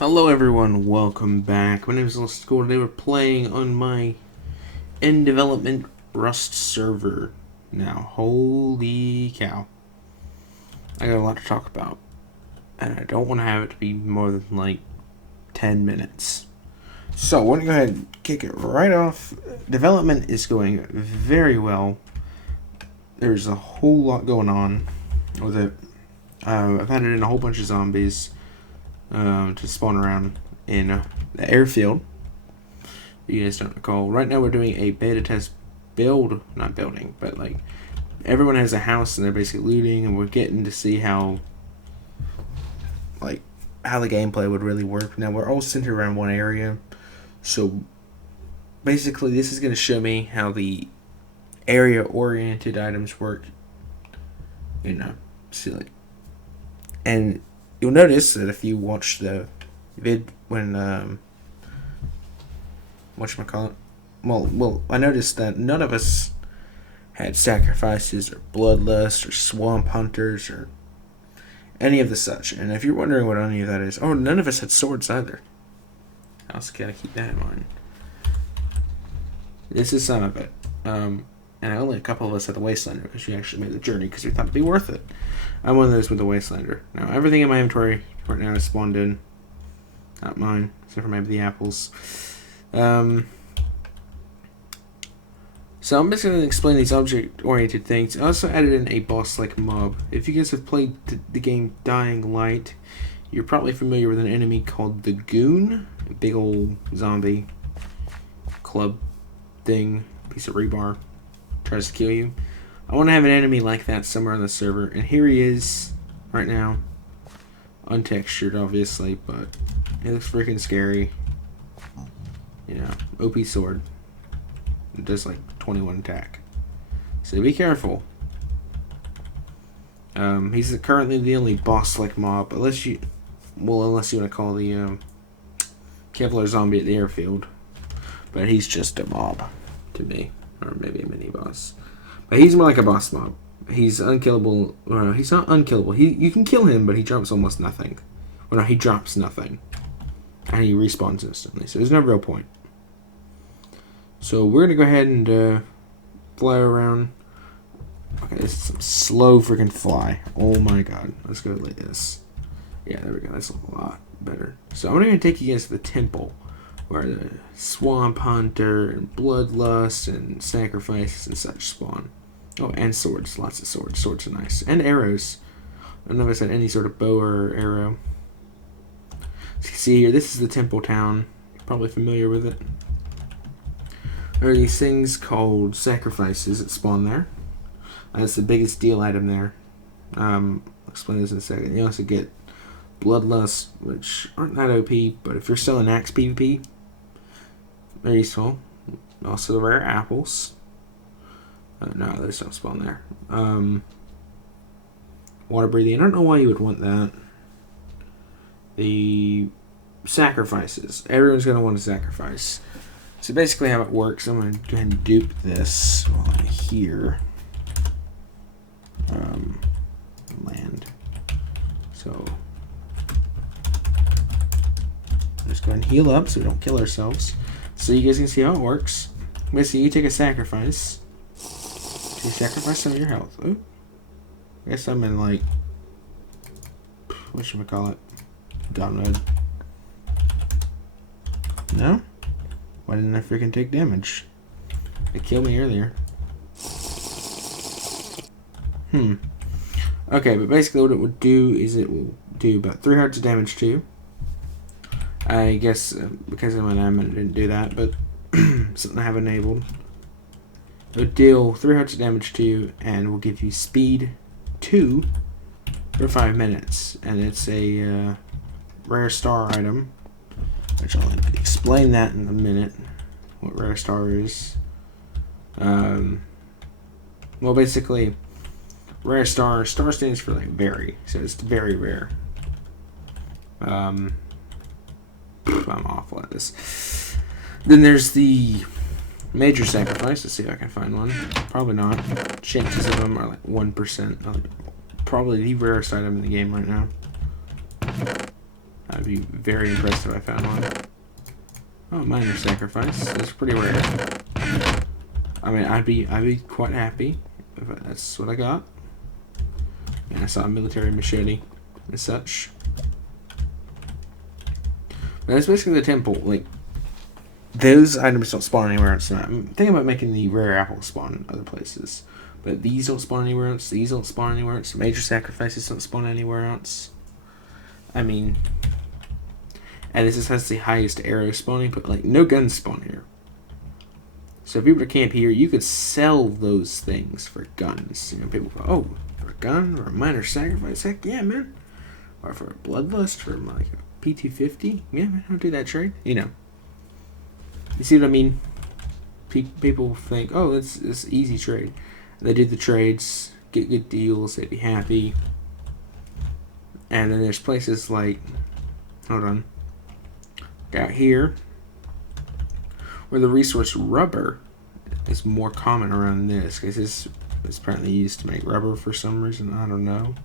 Hello everyone, welcome back. My name is Zeloet. Today we're playing on my in development Rust server. Now, holy cow. I got a lot to talk about. And I don't want to have it to be more than like 10 minutes. So, we're going to go ahead and kick it right off. Development is going very well. There's a whole lot going on with it. I've added in a whole bunch of zombies to spawn around in the airfield. You guys don't recall. Right now we're doing a beta test build, not building, but like everyone has a house and they're basically looting, and we're getting to see how the gameplay would really work. Now we're all centered around one area, so basically this is going to show me how the area-oriented items work. And you'll notice that if you watch the vid when I noticed that none of us had sacrifices or bloodlust or swamp hunters or any of the such. And if you're wondering what any of that is, none of us had swords either. I also gotta keep that in mind. This is some of it. And only a couple of us had the Wastelander because we actually made the journey because we thought it'd be worth it. I'm one of those with the Wastelander. Now, everything in my inventory right now is spawned in. Not mine, except for maybe the apples. So I'm just going to explain these object-oriented things. I also added in a boss-like mob. If you guys have played the game Dying Light, you're probably familiar with an enemy called the Goon. A big old zombie club thing, piece of rebar. Tries to kill you. I want to have an enemy like that somewhere on the server, and here he is right now. Untextured, obviously, but it looks freaking scary. OP sword. It does like 21 attack. So be careful. He's currently the only boss-like mob, unless you want to call the Kevlar zombie at the airfield. But he's just a mob to me. Or maybe a mini-boss. But he's more like a boss mob. He's unkillable. He's not unkillable. You can kill him, but he drops almost nothing. Well, no, he drops nothing. And he respawns instantly. So there's no real point. So we're going to go ahead and fly around. Okay, this is some slow freaking fly. Oh my god. Let's go like this. Yeah, there we go. That's a lot better. So I'm going to take you guys to the temple, where the swamp hunter and bloodlust and sacrifices and such spawn. Oh, and swords. Lots of swords. Swords are nice. And arrows. I don't know if I said any sort of bow or arrow. So you can see here, this is the temple town. You're probably familiar with it. There are these things called sacrifices that spawn there. That's the biggest deal item there. I'll explain this in a second. You also get bloodlust, which aren't that OP, but if you're selling axe PvP, very useful. Also the rare apples. No, there's no spawn there. Water breathing. I don't know why you would want that. The sacrifices. Everyone's going to want to sacrifice. So basically how it works, I'm going to go ahead and dupe this while I'm here. Land. So just go ahead and heal up so we don't kill ourselves. So you guys can see how it works. Basically, you take a sacrifice. So you sacrifice some of your health. Ooh. I guess I'm in like, whatchamacallit? God mode. No? Why didn't I freaking take damage? It killed me earlier. Okay, but basically what it would do is it will do about 3 hearts of damage to you. I guess because I'm an admin, it didn't do that, but something I have enabled. It would deal 3 hearts of damage to you and will give you speed 2 for 5 minutes. And it's a rare star item, which I'll explain that in a minute, what rare star is. Well, basically, rare star stands for like very, so it's very rare. I'm awful at this. Then there's the major sacrifice. Let's see if I can find one. Probably not. Chances of them are like 1%. Probably the rarest item in the game right now. I'd be very impressed if I found one. Oh, minor sacrifice. That's pretty rare. I mean, I'd be quite happy if that's what I got. And I saw a military machete and such. But that's basically the temple. Like, those items don't spawn anywhere else. I'm thinking about making the rare apple spawn other places. But these don't spawn anywhere else. These don't spawn anywhere else. Major sacrifices don't spawn anywhere else. I mean, and this has the highest arrow spawning, but like no guns spawn here. So if you were to camp here, you could sell those things for guns. You know, people go, oh, for a gun or a minor sacrifice? Heck yeah, man. Or for a bloodlust, for like a P250? Yeah, man, I'll do that trade. You know. You see what I mean? People think, oh, it's easy trade. And they do the trades, get good deals, they'd be happy. And then there's places like, hold on, out here, where the resource rubber is more common around this, because this is apparently used to make rubber for some reason. I don't know.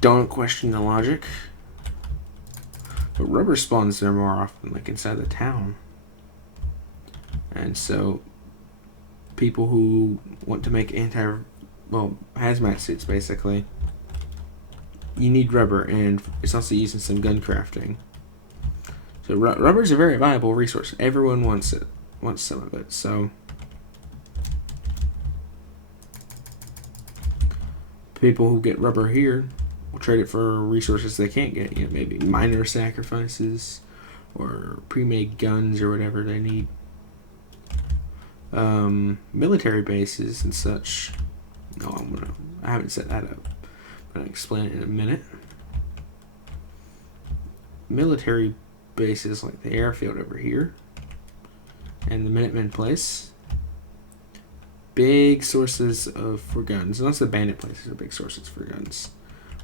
Don't question the logic. But rubber spawns there more often, like inside the town. And so, people who want to make hazmat suits, basically, you need rubber, and it's also used in some gun crafting. So rubber is a very viable resource. Everyone wants it, wants some of it. So people who get rubber here will trade it for resources they can't get. You know, maybe minor sacrifices or pre-made guns or whatever they need. Military bases and such. No, I haven't set that up. I'm gonna explain it in a minute. Military bases like the airfield over here and the Minutemen place, big sources for guns. And also the bandit places are big sources for guns.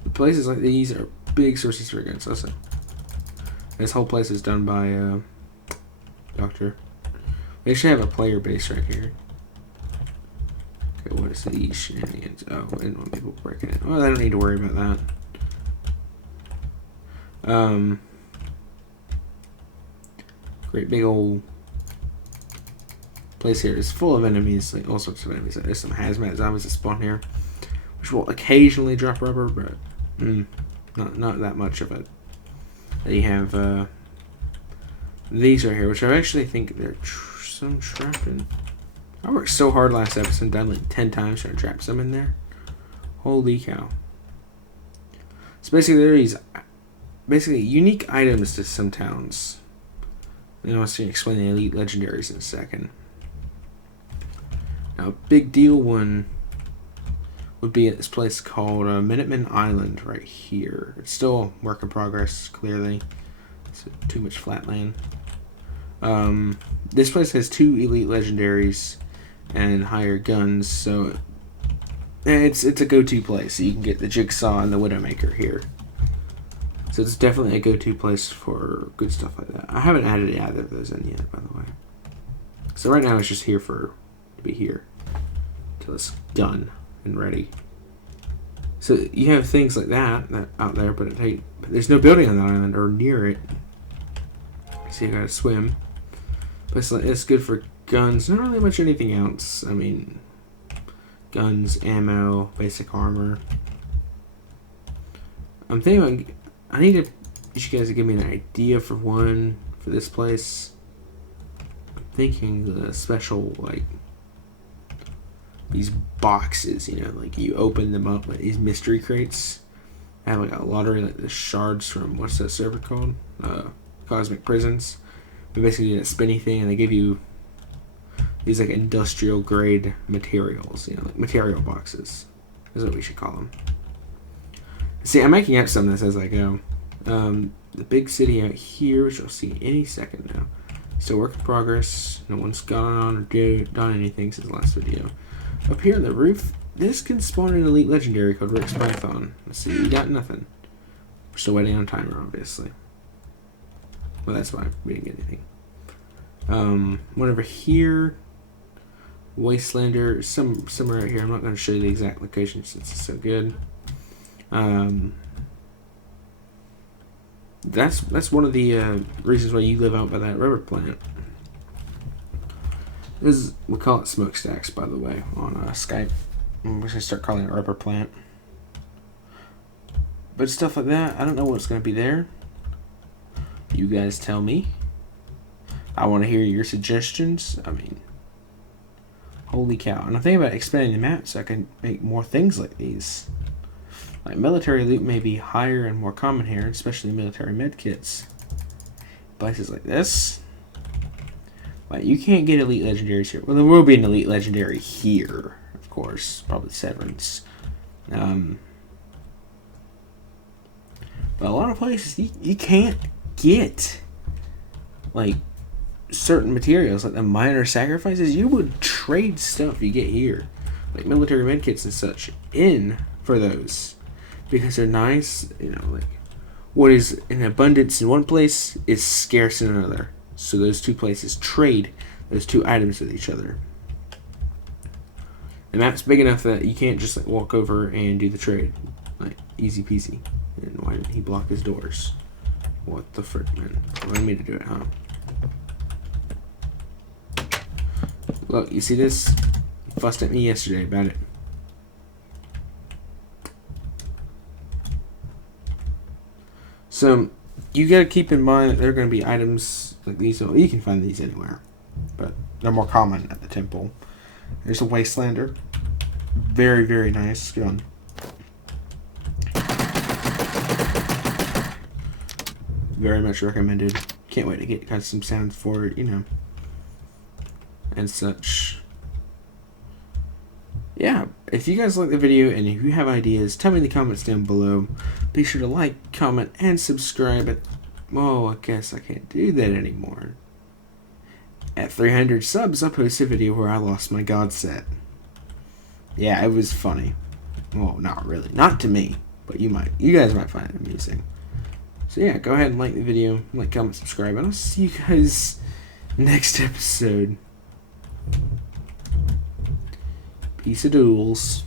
The places like these are big sources for guns. Also, this whole place is done by Doctor. They should have a player base right here. Okay, what is these shenanigans? Oh, I didn't want people breaking it. Well, I don't need to worry about that. Great big old place here is full of enemies, like all sorts of enemies. There's some hazmat zombies that spawn here, which will occasionally drop rubber, but not that much of it. Then you have these right here, which I actually think they're some trapping. I worked so hard last episode, done like 10 times trying to trap some in there. Holy cow! So basically, there are these unique items to some towns. And I want to explain the Elite Legendaries in a second. Now, a big deal one would be at this place called Minuteman Island right here. It's still a work in progress, clearly. It's too much flat land. This place has 2 Elite Legendaries and higher guns, so it's a go-to place. So you can get the Jigsaw and the Widowmaker here. So it's definitely a go-to place for good stuff like that. I haven't added either of those in yet, by the way. So right now it's just here to be here until it's done and ready. So you have things like that out there, but there's no building on that island or near it. So you gotta swim. But it's good for guns. Not really much anything else. I mean, guns, ammo, basic armor. I'm thinking I need to get you guys to give me an idea for this place. I'm thinking the special, like, these boxes, you know, like you open them up, like these mystery crates. I have like a lottery, like the shards from, what's that server called? Cosmic Prisons. We basically do a spinny thing, and they give you these like industrial grade materials, you know, like material boxes is what we should call them. See, I'm making up something that says like, the big city out here, which you'll see any second now. Still work in progress. No one's gone on or done anything since the last video. Up here on the roof, this can spawn an Elite Legendary called Rick's Python. Let's see, we got nothing. We're still waiting on timer, obviously. Well, that's why we didn't get anything. One over here, Wastelander, somewhere right here. I'm not going to show you the exact location since it's so good. That's one of the reasons why you live out by that rubber plant. We call it smokestacks, by the way, on Skype. We're gonna start calling it rubber plant. But stuff like that, I don't know what's gonna be there. You guys tell me. I want to hear your suggestions. I mean, holy cow! And I'm thinking about expanding the map so I can make more things like these. Like military loot may be higher and more common here, especially military med kits. Places like this. Like, you can't get elite legendaries here. Well, there will be an elite legendary here, of course. Probably Severance. But a lot of places you can't get like certain materials, like the minor sacrifices. You would trade stuff you get here, like military medkits and such, in for those because they're nice. You know, like what is in abundance in one place is scarce in another. So those two places trade those two items with each other. The map's big enough that you can't just like walk over and do the trade. Like, easy peasy. And why didn't he block his doors? What the frick, man? Wanted me to do it, huh? Look, you see this? He fussed at me yesterday about it. So, you gotta keep in mind that there are gonna be items like these. So you can find these anywhere, but they're more common at the temple. There's a Wastelander. Very, very nice gun. Very much recommended. Can't wait to get custom sounds for it, you know, and such. Yeah, if you guys like the video and if you have ideas, tell me in the comments down below. Be sure to like, comment, and subscribe. Oh, I guess I can't do that anymore. At 300 subs, I'll post a video where I lost my God Set. Yeah, it was funny. Well, not really. Not to me, but you guys might find it amusing. So yeah, go ahead and like the video, like, comment, subscribe, and I'll see you guys next episode. Peace of duels.